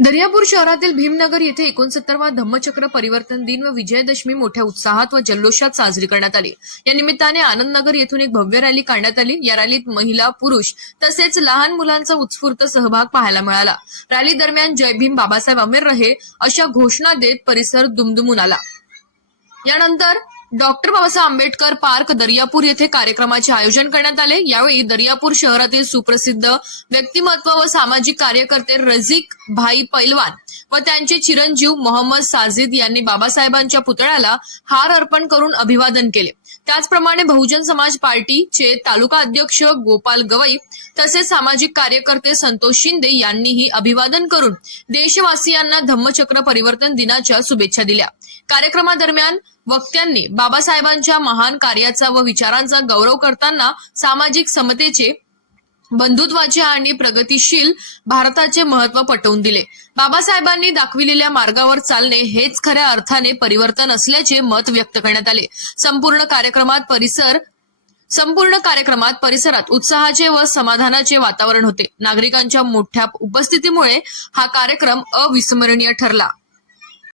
दर्यापूर शहरातील भीमनगर येथे एकोणसत्तरवा धम्मचक्र परिवर्तन दिन व विजयदशमी मोठ्या उत्साहात व जल्लोषात साजरी करण्यात आली. या निमित्ताने आनंदनगर येथून एक भव्य रॅली काढण्यात आली. या रॅलीत महिला पुरुष तसेच लहान मुलांचा उत्स्फूर्त सहभाग पाहायला मिळाला. रॅली दरम्यान जय भीम बाबासाहेब अमीर रहे अशा घोषणा देत परिसर दुमदुमून आला. यानंतर डॉक्टर बाबासाहेब आंबेडकर पार्क दर्यापूर येथे कार्यक्रमाचे आयोजन करण्यात आले. यावेळी दर्यापूर शहरातील सुप्रसिद्ध व्यक्तिमत्व व सामाजिक कार्यकर्ते रझिक भाई पैलवान व त्यांचे चिरंजीव मोहम्मद साजिद यांनी बाबासाहेबांच्या पुतळ्याला हार अर्पण करून अभिवादन केले. त्याचप्रमाणे बहुजन समाज पार्टीचे तालुका अध्यक्ष गोपाल गवई तसेच सामाजिक कार्यकर्ते संतोष शिंदे यांनीही अभिवादन करून देशवासियांना धम्मचक्र परिवर्तन दिनाच्या शुभेच्छा दिल्या. कार्यक्रमादरम्यान वक्त्यांनी बाबासाहेबांच्या महान कार्याचा व विचारांचा गौरव करताना सामाजिक समतेचे बंधुत्वाचे आणि प्रगतीशील भारताचे महत्त्व पटवून दिले. बाबासाहेबांनी दाखविलेल्या मार्गावर चालणे हेच खऱ्या अर्थाने परिवर्तन असल्याचे मत व्यक्त करण्यात आले. संपूर्ण कार्यक्रमात परिसर संपूर्ण कार्यक्रमात परिसरात उत्साहाचे व समाधानाचे वातावरण होते. नागरिकांच्या मोठ्या उपस्थितीमुळे हा कार्यक्रम अविस्मरणीय ठरला.